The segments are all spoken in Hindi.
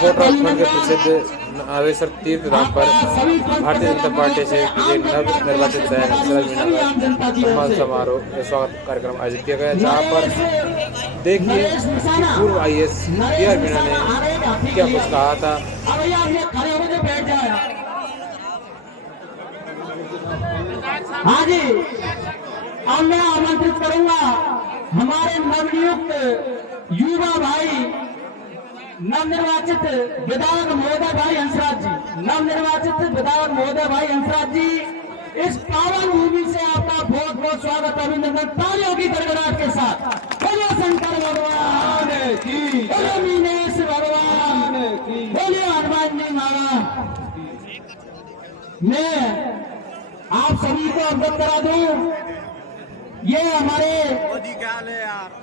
कोटरा उत्खनन के प्रसिद्ध नागेश्वर तीर्थ धाम पर भारतीय जनता पार्टी से नव निर्वाचित विधायक हंसराज मीणा का सम्मान समारोह में स्वागत कार्यक्रम आयोजित किया गया, जहां पर देखिए कि पूर्व IAS PR मीणा ने क्या कुछ कहा था। हाँ जी, और मैं आमंत्रित करूंगा हमारे नवनियुक्त युवा भाई, नवनिर्वाचित विधायक महोदय भाई हंसराज जी, नवनिर्वाचित विधायक महोदय भाई हंसराज जी, इस पावन भूमि से आपका बहुत बहुत स्वागत, अभिनंदन, तालियों की गड़गड़ाहट के साथ। बोलिए शंकर भगवान की, बोलिए मीनेश भगवान की, बोलिए हनुमान जी महाराज। मैं आप सभी को अवगत करा दूं, ये हमारे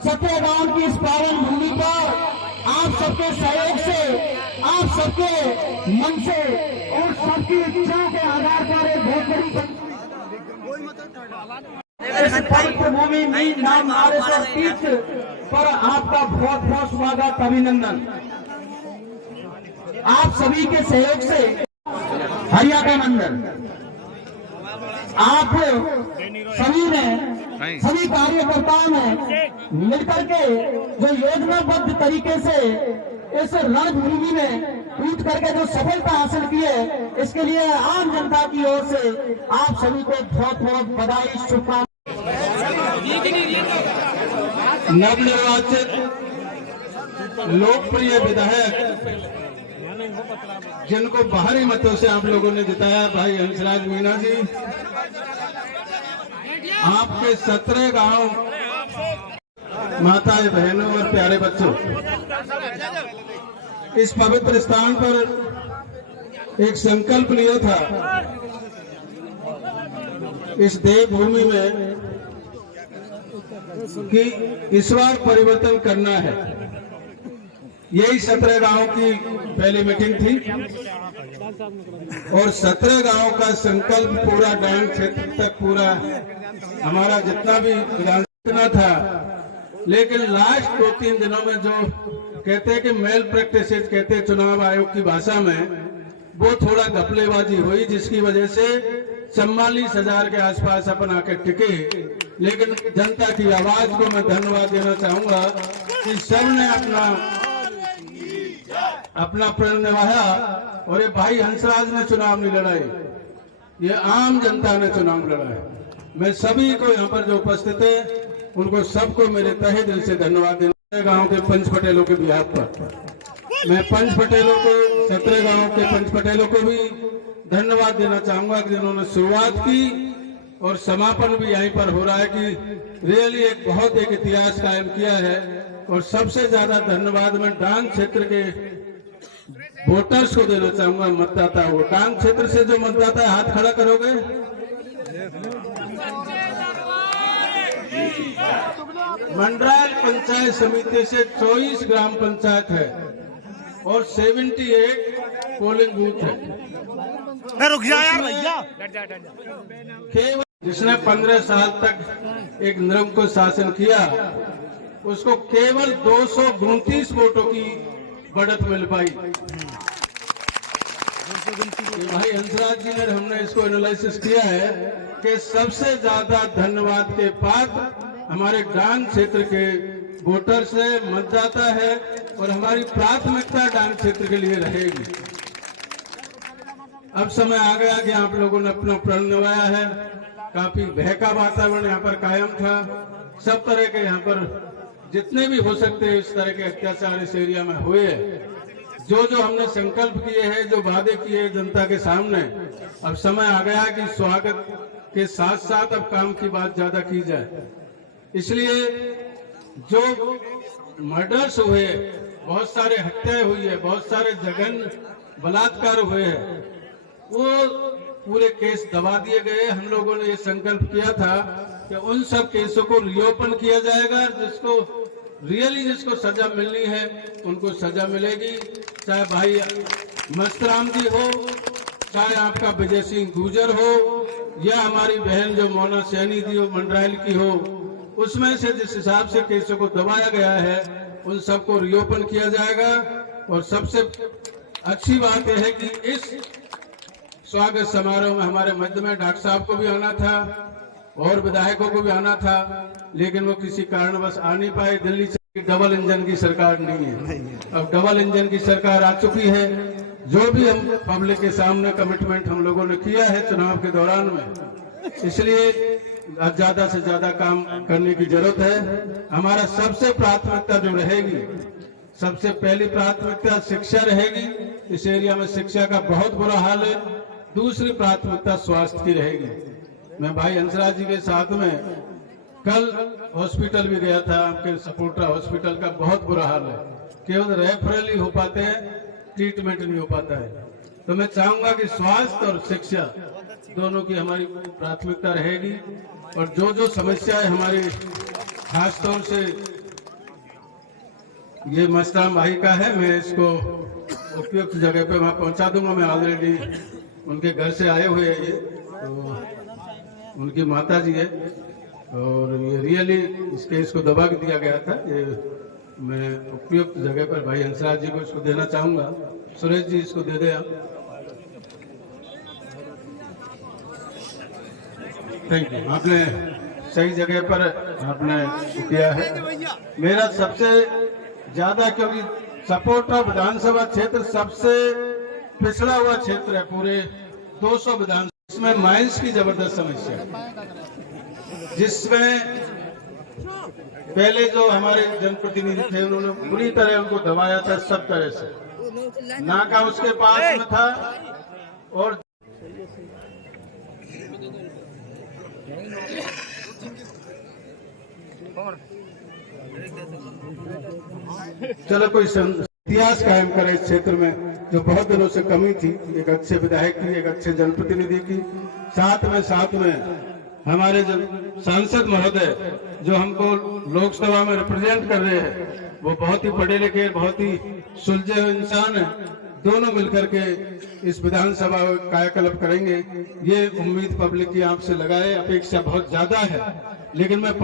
सत्य गांव की इस पावन भूमि पर आप सबके सहयोग से, आप सबके मन से और सबकी इच्छाओं के आधार पर एक बहुत बड़ी पवित्र भूमि में नाम नागेश्वर तीर्थ पर आपका बहुत बहुत स्वागत, अभिनंदन। आप सभी के सहयोग से हरिया का मंदिर आप सभी ने, सभी कार्यकर्ताओं ने मिलकर के जो योजनाबद्ध तरीके से इस रणभूमि में कूद करके जो सफलता हासिल की है, इसके लिए आम जनता की ओर से आप सभी को बहुत बहुत बधाई, शुभकामनाएं। नवनिर्वाचित लोकप्रिय विधायक जिनको बाहरी मतों से आप लोगों ने जिताया, भाई हंसराज मीणा जी, आपके 17 गांव, माताएं, बहनों और प्यारे बच्चों, इस पवित्र स्थान पर एक संकल्प लिया था, इस देवभूमि में कि इस बार परिवर्तन करना है। यही 17 गांव की पहली मीटिंग थी और 17 गांव का संकल्प पूरा डांग क्षेत्र तक पूरा हमारा जितना भी विधानसभा था, लेकिन लास्ट 2-3 दिनों में जो कहते हैं कि मेल प्रैक्टिसेस कहते हैं चुनाव आयोग की भाषा में, वो थोड़ा घपलेबाजी हुई, जिसकी वजह से 44,000 के आसपास अपन आके टिके। लेकिन जनता की आवाज को मैं धन्यवाद देना चाहूंगा कि सबने अपना प्रण निभाया और ये भाई हंसराज ने चुनाव नहीं लड़ाई, ये आम जनता ने चुनाव लड़ा है। मैं सभी को यहाँ पर जो उपस्थित है उनको सबको मेरे तहे दिल से धन्यवाद देना। गांव के पंच पटेलों के बिहार पर मैं पंच पटेलों को, 17 गांव के पंच पटेलों को भी धन्यवाद देना चाहूंगा कि जिन्होंने शुरुआत की और समापन भी यहीं पर हो रहा है कि रियली एक बहुत एक इतिहास कायम किया है। और सबसे ज्यादा धन्यवाद मैं डांग क्षेत्र के वोटर्स को देना चाहूंगा, मतदाता हो। डांग क्षेत्र से जो मतदाता है, हाथ खड़ा करोगे? मंडरायल पंचायत समिति से 24 ग्राम पंचायत है और 78 पोलिंग बूथ है। रुक जा यार भैया। केवल जिसने 15 साल तक एक निरंकुश शासन किया, उसको केवल 229 वोटों की बढ़त मिल पाई। भाई हंसराज जी ने, हमने इसको एनालिसिस किया है कि सबसे ज्यादा धन्यवाद के पात्र हमारे डांग क्षेत्र के वोटर्स है, मतदाता है, और हमारी प्राथमिकता डांग क्षेत्र के लिए रहेगी। अब समय आ गया कि आप लोगों ने अपना प्रण निभाया है। काफी भय का वातावरण यहाँ पर कायम था। सब तरह के यहाँ पर जितने भी हो सकते हैं इस तरह के अत्याचार इस एरिया में हुए। जो जो हमने संकल्प किए हैं, जो वादे किए जनता के सामने, अब समय आ गया कि स्वागत के साथ साथ अब काम की बात ज्यादा की जाए। इसलिए जो मर्डर्स हुए, बहुत सारे हत्याएं हुई है, बहुत सारे जघन्य बलात्कार हुए हैं, वो पूरे केस दबा दिए गए। हम लोगों ने ये संकल्प किया था कि उन सब केसों को रिओपन किया जाएगा, जिसको रियली जिसको सजा मिलनी है उनको सजा मिलेगी। चाहे भाई मस्तराम जी हो, चाहे आपका विजय सिंह गुर्जर हो, या हमारी बहन जो मोना सैनी जी हो मंडरायल की हो, उसमें से जिस हिसाब से केसों को दबाया गया है उन सबको रिओपन किया जाएगा। और सबसे अच्छी बात यह है कि इस स्वागत समारोह में हमारे मध्य में डॉक्टर साहब को भी आना था और विधायकों को भी आना था, लेकिन वो किसी कारणवश आ नहीं पाए। दिल्ली से डबल इंजन की सरकार नहीं है, अब डबल इंजन की सरकार आ चुकी है। जो भी हम पब्लिक के सामने कमिटमेंट हम लोगों ने किया है चुनाव के दौरान में, इसलिए ज्यादा से ज्यादा काम करने की जरूरत है। हमारा सबसे प्राथमिकता जो रहेगी, सबसे पहली प्राथमिकता शिक्षा रहेगी। इस एरिया में शिक्षा का बहुत बुरा हाल है। दूसरी प्राथमिकता स्वास्थ्य की रहेगी। मैं भाई हंसराज जी के साथ में कल हॉस्पिटल भी गया था, आपके सपोर्टा हॉस्पिटल का बहुत बुरा हाल है। केवल रेफरल ही हो पाते हैं, ट्रीटमेंट नहीं हो पाता है। तो मैं चाहूंगा कि स्वास्थ्य और शिक्षा दोनों की हमारी प्राथमिकता रहेगी। और जो जो समस्याएं हमारी, खासतौर से ये मस्तान भाई का है, मैं इसको उपयुक्त जगह पे वहां पहुंचा दूंगा। मैं ऑलरेडी उनके घर से आए हुए हैं, ये तो उनकी माता जी है और ये रियली इस केस को दबा के दिया गया था। ये मैं उपयुक्त जगह पर भाई हंसराज जी को इसको देना चाहूंगा। सुरेश जी इसको दे दे आप। थैंक यू, आपने सही जगह पर आपने किया है। मेरा सबसे ज्यादा, क्योंकि सपोर्टा विधानसभा क्षेत्र सबसे पिछड़ा हुआ क्षेत्र है पूरे 200 विधानसभा, इसमें माइंस की जबरदस्त समस्या है, जिसमें पहले जो हमारे जनप्रतिनिधि थे उन्होंने बुरी तरह उनको दबाया था, सब तरह से। नाका उसके पास में था और चलो कोई इतिहास कायम करे इस क्षेत्र में, जो बहुत दिनों से कमी थी, एक अच्छे विधायक की, एक अच्छे जनप्रतिनिधि की। साथ में हमारे सांसद महोदय जो हमको लोकसभा में रिप्रेजेंट कर रहे हैं, वो बहुत ही पढ़े लिखे, बहुत ही सुलझे हुए इंसान है। दोनों मिलकर के इस विधानसभा कायाकल्प करेंगे, ये उम्मीद पब्लिक की आपसे लगाए। अपेक्षा बहुत ज्यादा है, लेकिन मैं